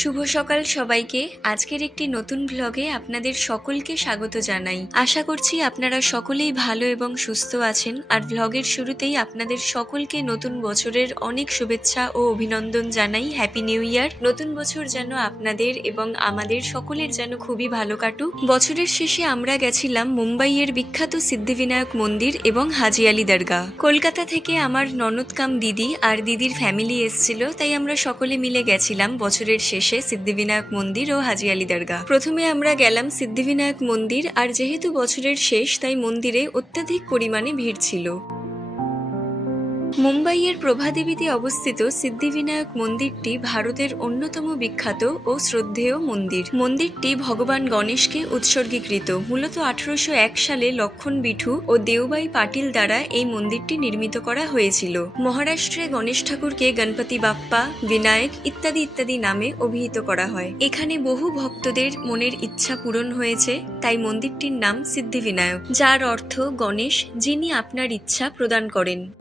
শুভ সকাল সবাইকে। আজকের একটি নতুন ব্লগে আপনাদের সকলকে স্বাগত জানাই। আশা করছি আপনারা সকলেই ভালো এবং সুস্থ আছেন। আর ব্লগের শুরুতেই আপনাদের সকলকে নতুন বছরের অনেক শুভেচ্ছা ও অভিনন্দন জানাই। হ্যাপি নিউ ইয়ার নতুন বছর যেন আপনাদের এবং আমাদের সকলের যেন খুবই ভালো কাটুক। বছরের শেষে আমরা গেছিলাম মুম্বাইয়ের বিখ্যাত সিদ্ধিবিনায়ক মন্দির এবং হাজি আলি দরগা কলকাতা থেকে আমার ননদ কাম দিদি আর দিদির ফ্যামিলি এসেছিল, তাই আমরা সকলে মিলে গেছিলাম বছরের শেষে। সিদ্ধিবিনায়ক মন্দির ও হাজি আলী দরগা প্রথমে আমরা গেলাম সিদ্ধিবিনায়ক মন্দির, আর যেহেতু বছরের শেষ, তাই মন্দিরে অত্যাধিক পরিমাণে ভিড় ছিল। মুম্বাইয়ের প্রভাদেবীতে অবস্থিত সিদ্ধিবিনায়ক মন্দিরটি ভারতের অন্যতম বিখ্যাত ও শ্রদ্ধেয় মন্দির। মন্দিরটি ভগবান গণেশকে উৎসর্গীকৃত। মূলত আঠারোশো এক সালে লক্ষণ বিঠু ও দেউবাই পাটিল দ্বারা এই মন্দিরটি নির্মিত করা হয়েছিল। মহারাষ্ট্রে গণেশ ঠাকুরকে গণপতি বাপ্পা, বিনায়ক ইত্যাদি ইত্যাদি নামে অভিহিত করা হয়। এখানে বহু ভক্তদের মনের ইচ্ছা পূরণ হয়েছে, তাই মন্দিরটির নাম সিদ্ধিবিনায়ক, যার অর্থ গণেশ যিনি আপনার ইচ্ছা প্রদান করেন।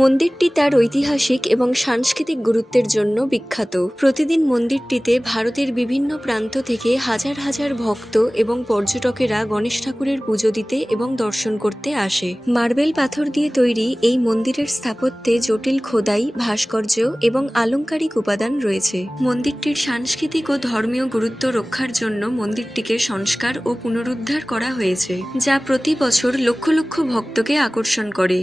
মন্দিরটি তার ঐতিহাসিক এবং সাংস্কৃতিক গুরুত্বের জন্য বিখ্যাত। প্রতিদিন মন্দিরটিতে ভারতের বিভিন্ন প্রান্ত থেকে হাজার হাজার ভক্ত এবং পর্যটকেরা গণেশ ঠাকুরের পুজো দিতে এবং দর্শন করতে আসে। মার্বেল পাথর দিয়ে তৈরি এই মন্দিরের স্থাপত্যে জটিল খোদাই, ভাস্কর্য এবং আলংকারিক উপাদান রয়েছে। মন্দিরটির সাংস্কৃতিক ও ধর্মীয় গুরুত্ব রক্ষার জন্য মন্দিরটিকে সংস্কার ও পুনরুদ্ধার করা হয়েছে, যা প্রতি বছর লক্ষ লক্ষ ভক্তকে আকর্ষণ করে।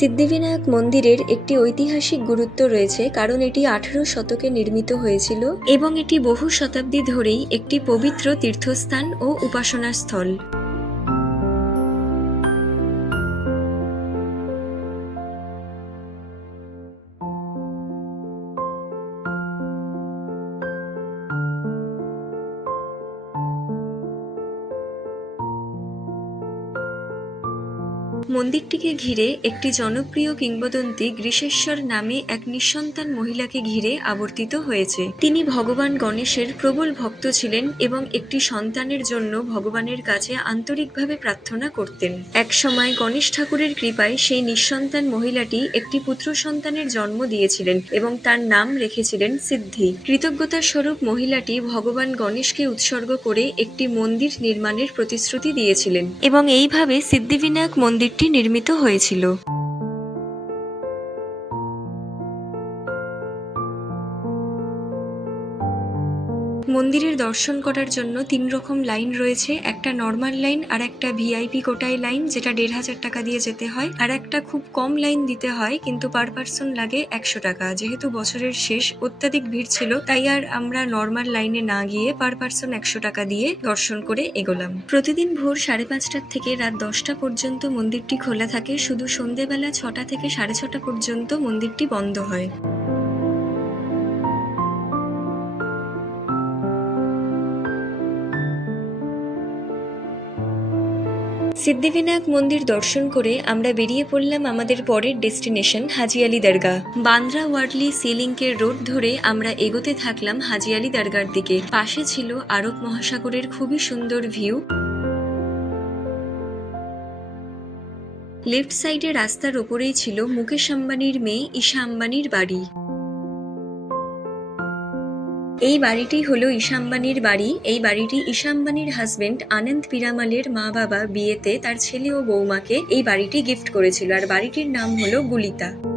সিদ্ধিবিনায়ক মন্দিরের একটি ঐতিহাসিক গুরুত্ব রয়েছে, কারণ এটি আঠারো শতকে নির্মিত হয়েছিল এবং এটি বহু শতাব্দী ধরেই একটি পবিত্র তীর্থস্থান ও উপাসনার স্থল মন্দিরটিকে ঘিরে একটি জনপ্রিয় কিংবদন্তি গ্রীষেশ্বর নামে এক নিঃসন্তান মহিলাকে ঘিরে আবর্তিত হয়েছে। তিনি ভগবান গণেশের প্রবল ভক্ত ছিলেন এবং একটি সন্তানের জন্য ভগবানের কাছে আন্তরিকভাবে প্রার্থনা করতেন। একসময় গণেশ ঠাকুরের কৃপায় সেই নিঃসন্তান মহিলাটি একটি পুত্র সন্তানের জন্ম দিয়েছিলেন এবং তার নাম রেখেছিলেন সিদ্ধি। কৃতজ্ঞতা স্বরূপ মহিলাটি ভগবান গণেশকে উৎসর্গ করে একটি মন্দির নির্মাণের প্রতিশ্রুতি দিয়েছিলেন। এবং এইভাবে সিদ্ধিবিনায়ক মন্দিরটি নির্মিত হয়েছিল। মন্দিরের দর্শন করার জন্য তিন রকম লাইন রয়েছে, একটা নর্মাল লাইন আর একটা ভিআইপি কোটাই লাইন যেটা দেড় হাজার টাকা দিয়ে যেতে হয়। আর একটা খুব কম লাইন দিতে হয়, কিন্তু পার পার্সন লাগে একশো টাকা। যেহেতু বছরের শেষ, অত্যাধিক ভিড় ছিল, তাই আর আমরা নর্মাল লাইনে না গিয়ে পার পার্সন একশো টাকা দিয়ে দর্শন করে এগোলাম। প্রতিদিন ভোর সাড়ে পাঁচটার থেকে রাত দশটা পর্যন্ত মন্দিরটি খোলা থাকে। শুধু সন্ধেবেলা ছটা থেকে সাড়ে ছটা পর্যন্ত মন্দিরটি বন্ধ হয়। সিদ্ধিবিনায়ক মন্দির দর্শন করে আমরা বেরিয়ে পড়লাম আমাদের পরের ডেস্টিনেশন হাজি আলি দরগা বান্দ্রা ওয়ার্ডলি সিলিংকের রোড ধরে আমরা এগোতে থাকলাম হাজি আলি দরগার দিকে। পাশে ছিল আরব মহাসাগরের খুবই সুন্দর ভিউ। লেফট সাইডে রাস্তার ওপরেই ছিল মুকেশ আম্বানির মেয়ে ঈশা আম্বানির বাড়ি। এই বাড়িটি হলো ঈশা আম্বানির বাড়ি। এই বাড়িটি ঈশা আম্বানির হাজবেন্ড আনন্দ পিরামালের মা বাবা বিয়েতে তার ছেলে ও বৌমাকে এই বাড়িটি গিফট করেছিল। আর বাড়িটির নাম হলো গুলিতা।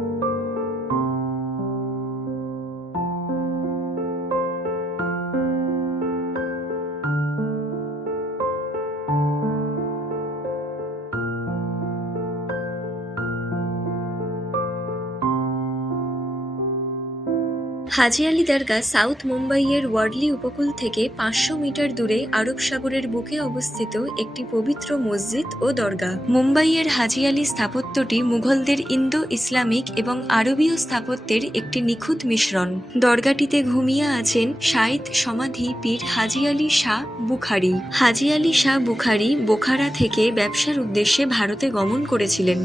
হাজি আলি দরগা সাউথ মুম্বাইয়ের ওয়ার্ডলি উপকূল থেকে পাঁচশো মিটার দূরে আরব সাগরের বুকে অবস্থিত একটি পবিত্র মসজিদ ও দরগা মুম্বাইয়ের হাজি আলি স্থাপত্যটি মুঘলদের ইন্দো ইসলামিক এবং আরবীয় স্থাপত্যের একটি নিখুঁত মিশ্রণ। দরগাটিতে ঘুমিয়ে আছেন শাইদ সমাধি পীর হাজি আলী শাহ বুখারি। হাজি আলী শাহ বুখারি বোখারা থেকে ব্যবসার উদ্দেশ্যে ভারতে গমন করেছিলেন।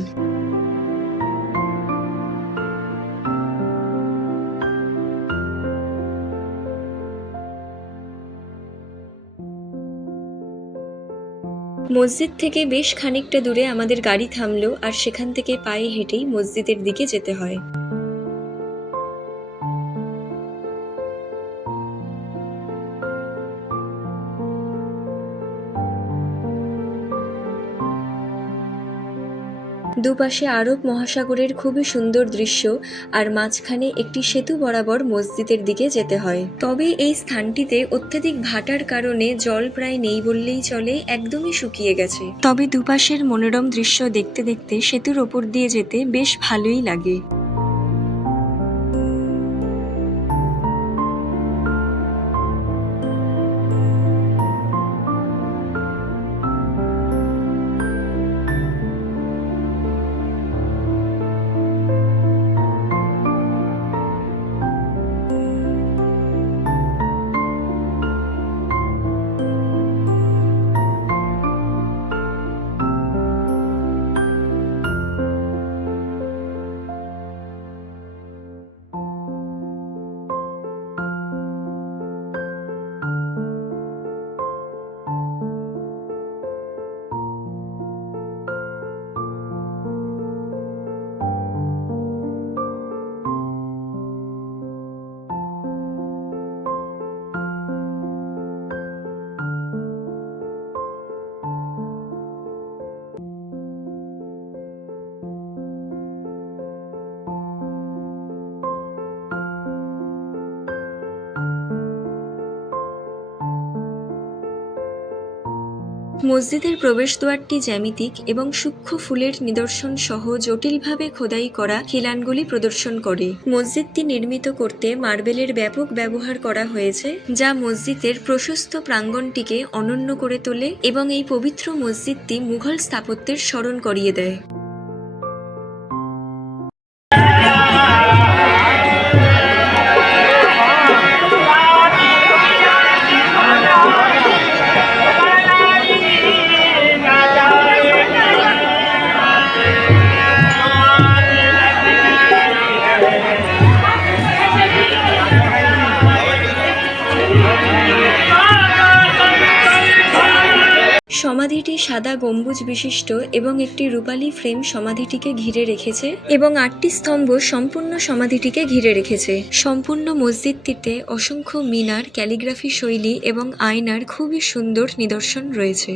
মসজিদ থেকে বেশ খানিকটা দূরে আমাদের গাড়ি থামলো আর সেখান থেকে পায়ে হেঁটেই মসজিদের দিকে যেতে হয়। দুপাশে আরব মহাসাগরের খুবই সুন্দর দৃশ্য আর মাঝখানে একটি সেতু বরাবর মসজিদের দিকে যেতে হয়। তবে এই স্থানটিতে অত্যধিক ভাটার কারণে জল প্রায় নেই বললেই চলে, একদমই শুকিয়ে গেছে। তবে দুপাশের মনোরম দৃশ্য দেখতে দেখতে সেতুর ওপর দিয়ে যেতে বেশ ভালোই লাগে। মসজিদের প্রবেশদ্বারটি জ্যামিতিক এবং সূক্ষ্ম ফুলের নিদর্শন সহ জটিলভাবে খোদাই করা খিলানগুলি প্রদর্শন করে। মসজিদটি নির্মিত করতে মার্বেলের ব্যাপক ব্যবহার করা হয়েছে, যা মসজিদের প্রশস্ত প্রাঙ্গণটিকে অনন্য করে তোলে এবং এই পবিত্র মসজিদটি মুঘল স্থাপত্যের স্মরণ করিয়ে দেয়। সমাধিটি সাদা গম্বুজ বিশিষ্ট এবং একটি রূপালী ফ্রেম সমাধিটিকে ঘিরে রেখেছে এবং আটটি স্তম্ভ সম্পূর্ণ সমাধিটিকে ঘিরে রেখেছে। সম্পূর্ণ মসজিদটিতে অসংখ্য মিনার, ক্যালিগ্রাফি শৈলী এবং আয়নার খুবই সুন্দর নিদর্শন রয়েছে।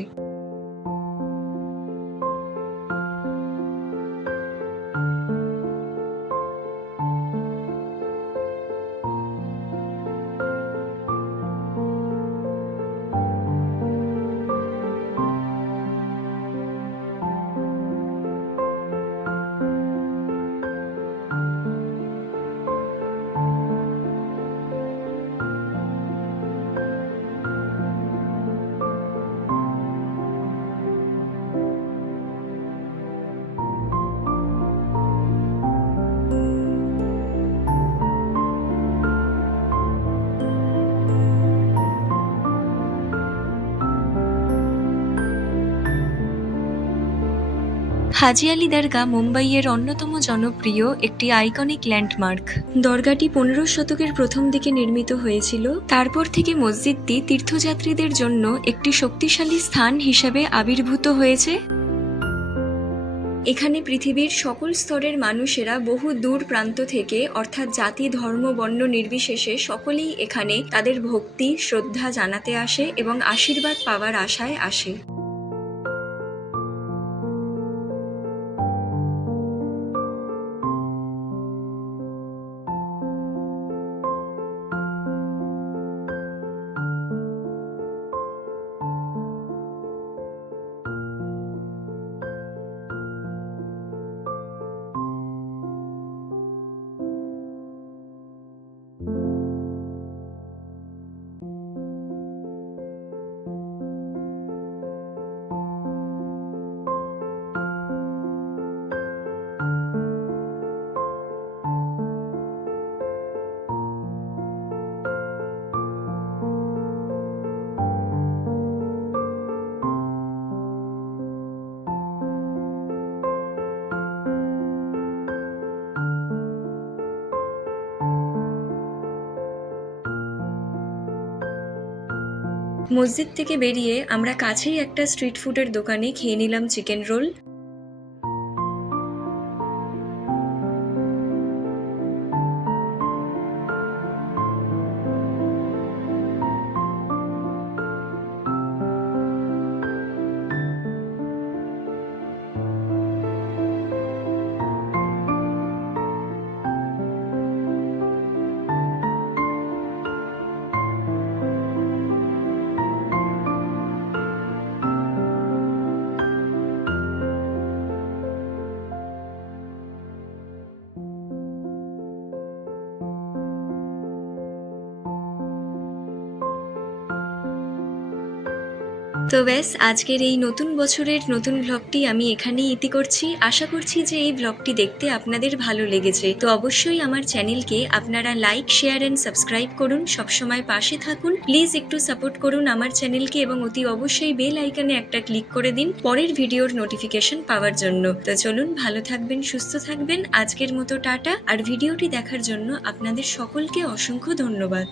হাজি আলি দরগা মুম্বাইয়ের অন্যতম জনপ্রিয় একটি আইকনিক ল্যান্ডমার্ক। দরগাটি পনেরো শতকের প্রথম দিকে নির্মিত হয়েছিল। তারপর থেকে মসজিদটি তীর্থযাত্রীদের জন্য একটি শক্তিশালী স্থান হিসাবে আবির্ভূত হয়েছে। এখানে পৃথিবীর সকল স্তরের মানুষেরা বহু দূর প্রান্ত থেকে, অর্থাৎ জাতি, ধর্ম, বর্ণ নির্বিশেষে সকলেই এখানে তাদের ভক্তি, শ্রদ্ধা জানাতে আসে এবং আশীর্বাদ পাওয়ার আশায় আসে। মসজিদ থেকে বেরিয়ে আমরা কাছেই একটা স্ট্রিট ফুডের দোকানে খেয়ে নিলাম চিকেন রোল। তো ব্যাস, আজকের এই নতুন বছরের নতুন ব্লগটি আমি এখানেই ইতি করছি। আশা করছি যে এই ব্লগটি দেখতে আপনাদের ভালো লেগেছে। তো অবশ্যই আমার চ্যানেলকে আপনারা লাইক শেয়ার অ্যান্ড সাবস্ক্রাইব করুন। সবসময় পাশে থাকুন। প্লিজ একটু সাপোর্ট করুন আমার চ্যানেলকে এবং অতি অবশ্যই বেল আইকনে একটা ক্লিক করে দিন পরের ভিডিওর নোটিফিকেশন পাওয়ার জন্য। তো চলুন, ভালো থাকবেন, সুস্থ থাকবেন। আজকের মতো টাটা। আর ভিডিওটি দেখার জন্য আপনাদের সকলকে অসংখ্য ধন্যবাদ।